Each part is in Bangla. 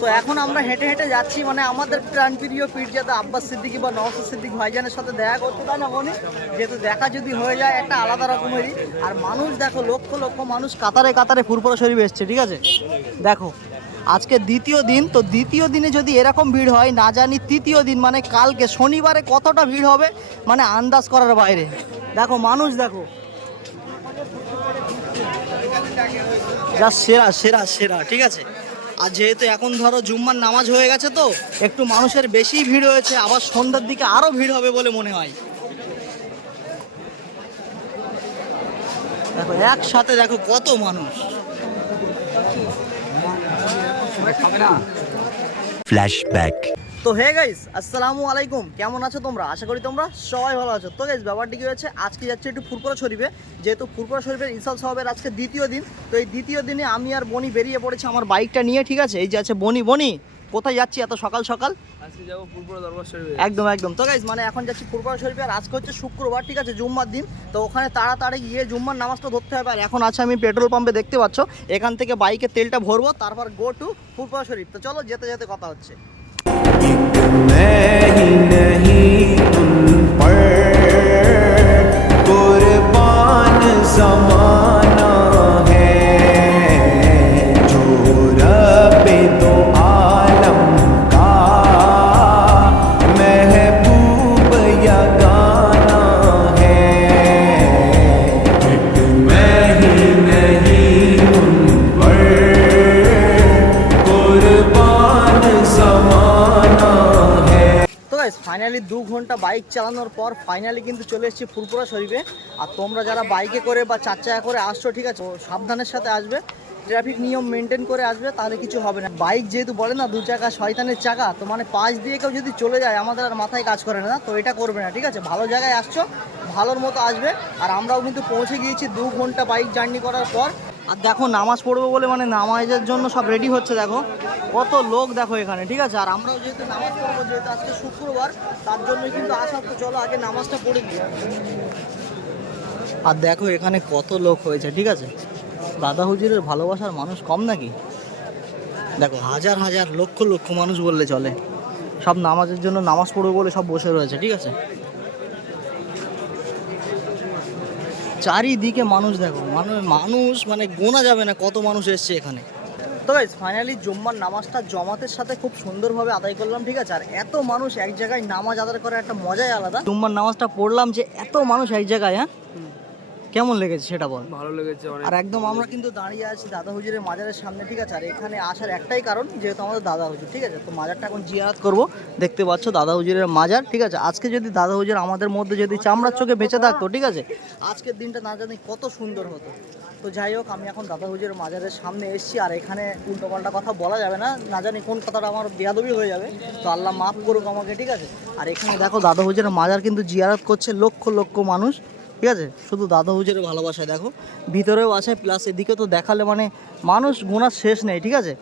তো এখন আমরা হেঁটে হেঁটে যাচ্ছি মানে আমাদের প্রাণপ্রিয় পীরজাদা আব্বাস সিদ্দিকী বা নওশাদ সিদ্দিক ভাইজানের সাথে দেখা করতে, তাই না বনি? যেহেতু দেখা যদি হয়ে যায় একটা আলাদা রকমেরই। আর মানুষ দেখো, লক্ষ লক্ষ মানুষ কাতারে কাতারে ফুরফুরা শরীফ এসছে, ঠিক আছে? দেখো আজকে দ্বিতীয় দিন, তো দ্বিতীয় দিনে যদি এরকম ভিড় হয়, না জানি তৃতীয় দিন মানে কালকে শনিবারে কতটা ভিড় হবে, মানে আন্দাজ করার বাইরে। দেখো মানুষ দেখো, যা সেরা সেরা সেরা, ঠিক আছে? আর যেহেতু এখন ধরো জুম্মার নামাজ হয়ে গেছে, তো একটু মানুষের বেশি ভিড় হয়েছে, আবার সন্ধ্যার দিকে আরো ভিড় হবে বলে মনে হয়। দেখো একসাথে দেখো কত মানুষ। ফ্ল্যাশব্যাক। তো হে গাইস, আসসালামু আলাইকুম, কেমন আছো তোমরা? আশা করি তোমরা সবাই ভালো আছো। তো গাইস ব্যাপারটি কি হয়েছে, আজকে যাচ্ছি একটু ফুরফুরা শরীফে, যেহেতু ফুরফুরা শরীফের ইনশাল সাহেবের আজকে দ্বিতীয় দিন। তো এই দ্বিতীয় দিনে আমি আর বনি বেরিয়ে পড়েছি আমার বাইকটা নিয়ে, ঠিক আছে? এই যে আছে বনি। বনি কোথায় যাচ্ছি এত সকাল সকাল? আজকে যাবো ফুরফুরা দরবার শরীফে। একদম একদম। তো গাইস মানে এখন যাচ্ছি ফুরফুরা শরীফে, আর আজকে হচ্ছে শুক্রবার, ঠিক আছে, জুম্মার দিন। তো ওখানে তাড়াতাড়ি গিয়ে জুম্মার নামাজটা ধরতে হবে। আর এখন আছে আমি পেট্রোল পাম্পে, দেখতে পাচ্ছ, এখান থেকে বাইকে তেলটা ভরবো, তারপর গো টু ফুরফুরা শরীফ। তো চলো যেতে যেতে কথা হচ্ছে। मैं ही नहीं तुम पर कुर्बान ज़माना है, जो रब दो आलम का महबूब यगाना है। एक मैं ही नहीं तुम पर कुर्बान ज़माना। ফাইনালি 2 ঘন্টা বাইক চালানোর পর ফাইনালি কিন্তু চলে এসেছি ফুরফুরা শরীফে। আর তোমরা যারা বাইকে করে বা 4 চাকা করে আসছো, ঠিক আছে, সাবধানের সাথে আসবে, ট্রাফিক নিয়ম মেনটেন করে আসবে, তাহলে কিছু হবে না। বাইক যেহেতু বলে না 2 চাকা শয়তানের চাকা, তো মানে পাশ দিয়ে কেউ যদি চলে যায় আমাদের আর মাথায় কাজ করে না, তো এটা করবে না, ঠিক আছে? ভালো জায়গায় আসছো, ভালোর মতো আসবে। আর আমরাও কিন্তু পৌঁছে গিয়েছি 2 ঘন্টা বাইক জার্নি করার পর। আর দেখো নামাজ পড়বো বলে মানে নামাজের জন্য সব রেডি হচ্ছে, দেখো কত লোক দেখো এখানে, ঠিক আছে? আর আমরাও যেহেতু নামাজ পড়বো, যেহেতু আজকে শুক্রবার, তার জন্যই কিন্তু আসা। তো চলো আগে নামাজটা পড়ে দিই। আর দেখো এখানে কত লোক হয়েছে, ঠিক আছে? দাদা হুজুরের ভালোবাসার মানুষ কম নাকি? দেখো হাজার হাজার লক্ষ লক্ষ মানুষ বললে চলে, সব নামাজের জন্য নামাজ পড়বো বলে সব বসে রয়েছে, ঠিক আছে? চারিদিকে মানুষ দেখো, মানুষ মানে গোনা যাবে না কত মানুষ এসছে এখানে। তো গাইস ফাইনালি জুম্মার নামাজটা জমাতের সাথে খুব সুন্দরভাবে আদায় করলাম, ঠিক আছে? আর এত মানুষ এক জায়গায় নামাজ আদায় করার একটা মজাই আলাদা। জুম্মার নামাজটা পড়লাম যে এত মানুষ এক জায়গায়, হ্যাঁ কেমন লেগেছে সেটা বল। ভালো লেগেছে অনেক। আর একদম আমরা কিন্তু দাঁড়িয়ে আছি দাদা হুজুরের মাজারের সামনে, ঠিক আছে? আর এখানে আসার একটাই কারণ, যেহেতু আমাদের দাদা হুজুর, ঠিক আছে? তো মাজারটা এখন জিয়ারত করব, দেখতে পাচ্ছ দাদা হুজুরের মাজার, ঠিক আছে? আজকে যদি দাদা হুজুর আমাদের মধ্যে যদি চামড়ার চোখে বেঁচে থাকতো, ঠিক আছে, আজকের দিনটা না জানি কত সুন্দর হতো। তো যাই হোক, আমি এখন দাদা হুজুরের মাজারের সামনে এসেছি, আর এখানে উল্টোপাল্টা কথা বলা যাবে না, না জানি কোন কথাটা আমার বেয়াদবি হয়ে যাবে, তো আল্লাহ মাফ করুক আমাকে, ঠিক আছে? আর এখানে দেখো দাদা হুজুরের মাজার কিন্তু জিয়ারত করছে লক্ষ লক্ষ মানুষ, ঠিক আছে? শুধু দাদা হুজুরের ভালোবাসায় দেখো ভিতরেও আছে, প্লাস এদিকে তো দেখালে মানে মানুষ গোনার শেষ নেই, ঠিক আছে?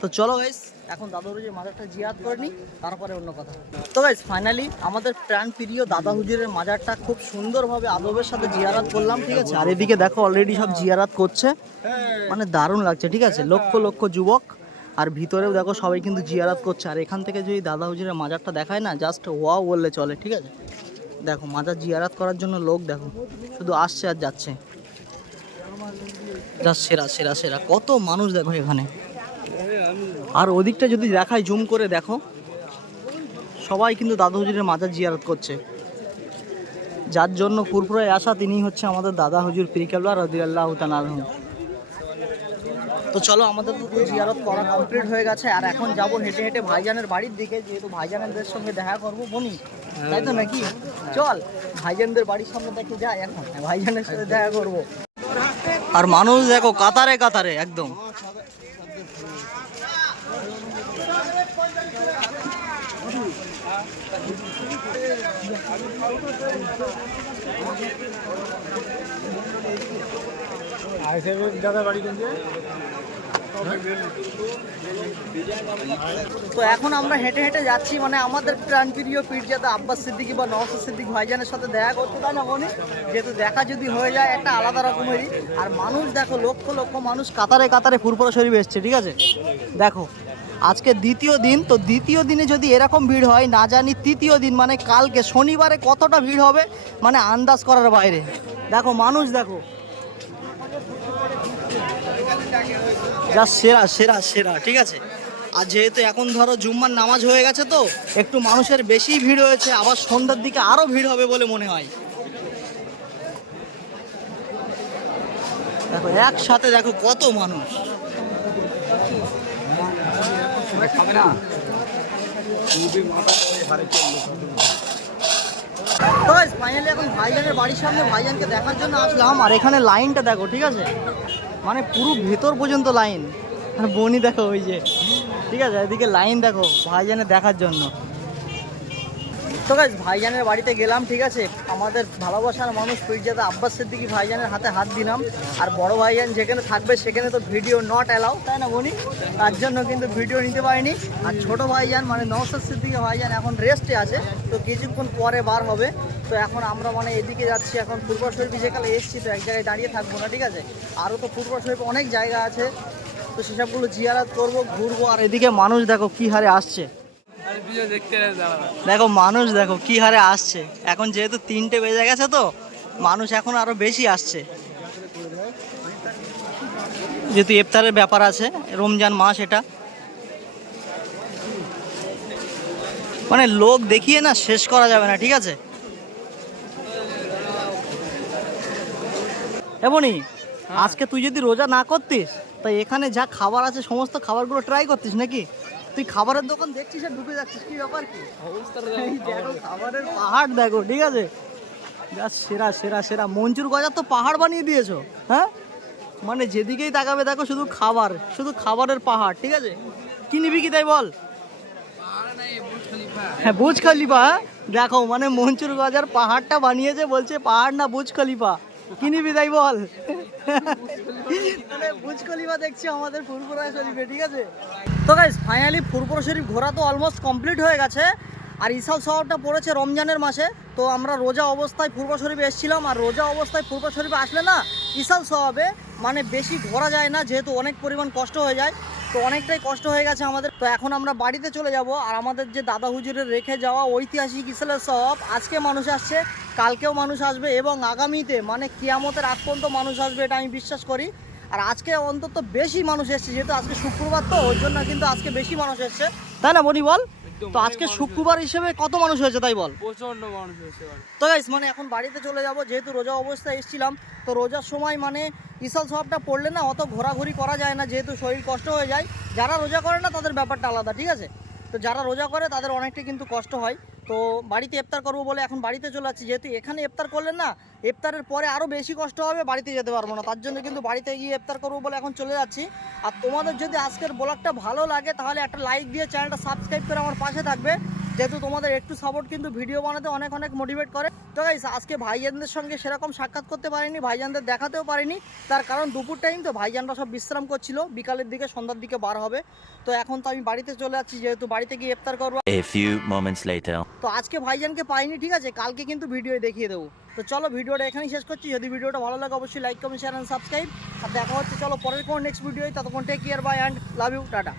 তো চলো গাইস এখন দাদা হুজুরের মাজারটা জিয়ারত করে নিই, তারপরে অন্য কথা। তো গাইস ফাইনালি আমাদের প্রাণ প্রিয় দাদা হুজুরের মাজারটা খুব সুন্দরভাবে আদবের সাথে জিয়ারত করলাম, ঠিক আছে? আর এদিকে দেখো অলরেডি সব জিয়ারত করছে, মানে দারুণ লাগছে, ঠিক আছে? লক্ষ লক্ষ যুবক, আর ভিতরেও দেখো সবাই কিন্তু জিয়ারত করছে। আর এখান থেকে যদি দাদা হুজুরের মাজারটা দেখায় না, জাস্ট ওয়াও বললে চলে, ঠিক আছে? দেখো মাজার জিয়ারত করার জন্য লোক দেখো শুধু আসছে আর যাচ্ছে, যা সেরা সেরা সেরা কত মানুষ দেখো এখানে। আর ওদিকটা যদি দেখায় জুম করে দেখো, সবাই কিন্তু দাদা হুজুরের মাজার জিয়ারত করছে। যার জন্য ফুরফুরায় আসা তিনি হচ্ছে আমাদের দাদা হুজুর পীর কেবলা রাদিয়াল্লাহু তাআলা আনহু। তো চলো আমাদের তো জিয়ারত করা কমপ্লিট হয়ে গেছে, আর এখন যাব হেঁটে হেঁটে ভাইজানের বাড়ির দিকে, যেহেতু ভাইজানদের সঙ্গে দেখা করবো বনি, তাই তো নাকি? চল ভাইজানদের বাড়ির সামনে দেখে যাই, এখন ভাইজানের সাথে দেখা করবো। আর মানুষ দেখো কাতারে কাতারে একদম। দাদা বাড়ি কোনছে? তো এখন আমরা হেঁটে হেঁটে যাচ্ছি মানে আমাদের প্রাণপ্রিয় পীরজাদা আব্বাস সিদ্দিকী বা নওশাদ সিদ্দিক ভাইজানের সাথে দেখা করতে, তাই না বনি? যেহেতু দেখা যদি হয়ে যায় একটা আলাদা রকমেরই। আর মানুষ দেখো লক্ষ লক্ষ মানুষ কাতারে কাতারে ফুরফুরা শরীফ এসছে, ঠিক আছে? দেখো আজকে দ্বিতীয় দিন, তো দ্বিতীয় দিনে যদি এরকম ভিড় হয়, না জানি তৃতীয় দিন মানে কালকে শনিবারে কতটা ভিড় হবে, মানে আন্দাজ করার বাইরে। দেখো মানুষ দেখো, যা সেরা সেরা সেরা, ঠিক আছে। আর যেহেতু এখন ধরো জুম্মার নামাজ হয়ে গেছে, তো একটু মানুষের বেশি ভিড় হয়েছে, আবার সন্ধ্যার দিকে আরও ভিড় হবে বলে মনে হয়। দেখো একসাথে দেখো কত মানুষ। তো ফাইনালি এখন ভাইজানের বাড়ির সামনে ভাইজানকে দেখার জন্য আসলাম, আর এখানে লাইনটা দেখো, ঠিক আছে, মানে পুরো ভেতর পর্যন্ত লাইন। আর বনি দেখো ওই যে, ঠিক আছে, এদিকে লাইন দেখো ভাইজানের দেখার জন্য। তো গাইস ভাইজানের বাড়িতে গেলাম, ঠিক আছে, আমাদের ভালোবাসার মানুষ পীরজাদা আব্বাস সিদ্দিকী ভাইজানের হাতে হাত দিলাম। আর বড় ভাইজান যেখানে থাকবে সেখানে তো ভিডিও নট অ্যালাউ, তাই না বনি? তার জন্য কিন্তু ভিডিও নিতে পারিনি। আর ছোট ভাইজান মানে নওশাদ সিদ্দিকী ভাইজান এখন রেস্টে আছে, তো কিছুক্ষণ পরে বার হবে। তো এখন আমরা মানে এদিকে যাচ্ছি, এখন ফুরফুরা শরীফে যেখানে এসেছি, তো এক জায়গায় দাঁড়িয়ে থাকবো না, ঠিক আছে। আরও তো ফুরফুরা শরীফে অনেক জায়গা আছে, তো সেসবগুলো জিয়ারত করবো, ঘুরবো। আর এদিকে মানুষ দেখো কি হারে আসছে, দেখো মানুষ দেখো কি হারে আসছে। এখন যেহেতু 3টে বেজে গেছে, তো মানুষ এখন আরো বেশি আসছে, যেহেতু ইফতারের ব্যাপার আছে, রমজান মাস এটা। মানে লোক দেখিয়ে না শেষ করা যাবে না, ঠিক আছে। এমনই আজকে তুই যদি রোজা না করতিস, তাই এখানে যা খাবার আছে সমস্ত খাবারগুলো ট্রাই করতিস নাকি? তুই খাবারের দোকান দেখছিস আর ঢুকে যাচ্ছিস, কি ব্যাপার কি? এই দেখো খাবারের পাহাড় দেখো, ঠিক আছে, যা সেরা সেরা সেরা। মঞ্জুর গজার তো পাহাড় বানিয়ে দিয়েছো, হ্যাঁ, মানে যেদিকেই তাকাবে দেখো শুধু খাবার, শুধু খাবারের পাহাড়, ঠিক আছে। কি নিবি কি তাই বল? হ্যাঁ বুর্জ খলিফা, দেখো মানে মঞ্জুর গজার পাহাড়টা বানিয়েছে, বলছে পাহাড় না বুর্জ খলিফা। কি নিবি তাই বল? মানে বুর্জ খলিফা দেখছি আমাদের ফুরফুরা শরীফে, ঠিক আছে। তো গাইস ফাইনালি ফুরফুরা শরীফ ঘোরা তো অলমোস্ট কমপ্লিট হয়ে গেছে। আর ইসাল শহরটা পড়েছে রমজানের মাসে, তো আমরা রোজা অবস্থায় ফুরফুরা শরীফে এসেছিলাম। আর রোজা অবস্থায় ফুরফুরা শরীফে আসলে না ইসাল শহরে মানে বেশি ঘোরা যায় না, যেহেতু অনেক পরিমাণ কষ্ট হয়ে যায়, তো অনেকটাই কষ্ট হয়ে গেছে আমাদের। তো এখন আমরা বাড়িতে চলে যাব। আর আমাদের যে দাদা হুজুরের রেখে যাওয়া ঐতিহাসিক ইসালের শহর, আজকে মানুষ আসছে, কালকেও মানুষ আসবে, এবং আগামীতে মানে কিয়ামতের আগ পর্যন্ত মানুষ আসবে, এটা আমি বিশ্বাস করি। আর আজকে অন্তত বেশি মানুষ এসছে, যেহেতু আজকে শুক্রবার, তো ওই জন্য কিন্তু আজকে বেশি মানুষ এসছে, তাই না বনি বল? তো আজকে শুক্রবার হিসেবে কত মানুষ হয়েছে তাই বল? প্রচন্ড মানুষ হয়েছে। তো গাইস মানে এখন বাড়িতে চলে যাব, যেহেতু রোজা অবস্থায় এসেছিলাম, তো রোজার সময় মানে ইসাল সবটা পড়লে না অত ঘোরাঘুরি করা যায় না, যেহেতু শরীর কষ্ট হয়ে যায়। যারা রোজা করে না তাদের ব্যাপারটা আলাদা, ঠিক আছে। তো যারা রোজা করে তাদের অনেকটা কিন্তু কষ্ট হয়। তো বাড়িতে ইফতার করবো বলে এখন বাড়িতে চলে যাচ্ছি, যেহেতু এখানে ইফতার করলে না ইফতারের পরে আরও বেশি কষ্ট হবে, বাড়িতে যেতে পারবো না, তার জন্য কিন্তু বাড়িতে গিয়ে ইফতার করবো বলে এখন চলে যাচ্ছি। আর তোমাদের যদি আজকের ব্লগটা ভালো লাগে তাহলে একটা লাইক দিয়ে চ্যানেলটা সাবস্ক্রাইব করে আমার পাশে থাকবে, যেহেতু তোমাদের একটু সাপোর্ট কিন্তু ভিডিও বানাতে অনেক অনেক মোটিভেট করে। তো গাইস আজকে ভাইজানদের সঙ্গে সেরকম সাক্ষাৎ করতে পারিনি, ভাইজানদের দেখাতেও পারিনি, তার কারণ দুপুর টাইম তো ভাইজানরা সব বিশ্রাম করছিল, বিকালের দিকে সন্ধ্যার দিকে বার হবে। তো এখন তো আমি বাড়িতে চলে যাচ্ছি, যেহেতু বাড়িতে গিয়ে ইফতার করবো। A few moments later. তো আজকে ভাইজানকে পাইনি, ঠিক আছে, কালকে কিন্তু ভিডিও দেখিয়ে দেবো। তো চলো ভিডিওটা এখানেই শেষ করছি। যদি ভিডিওটা ভালো লাগে অবশ্যই like comment share and subscribe. আর দেখা হচ্ছে চলো পরের কোন নেক্সট ভিডিও, ততক্ষণ take care bye and love you, tata.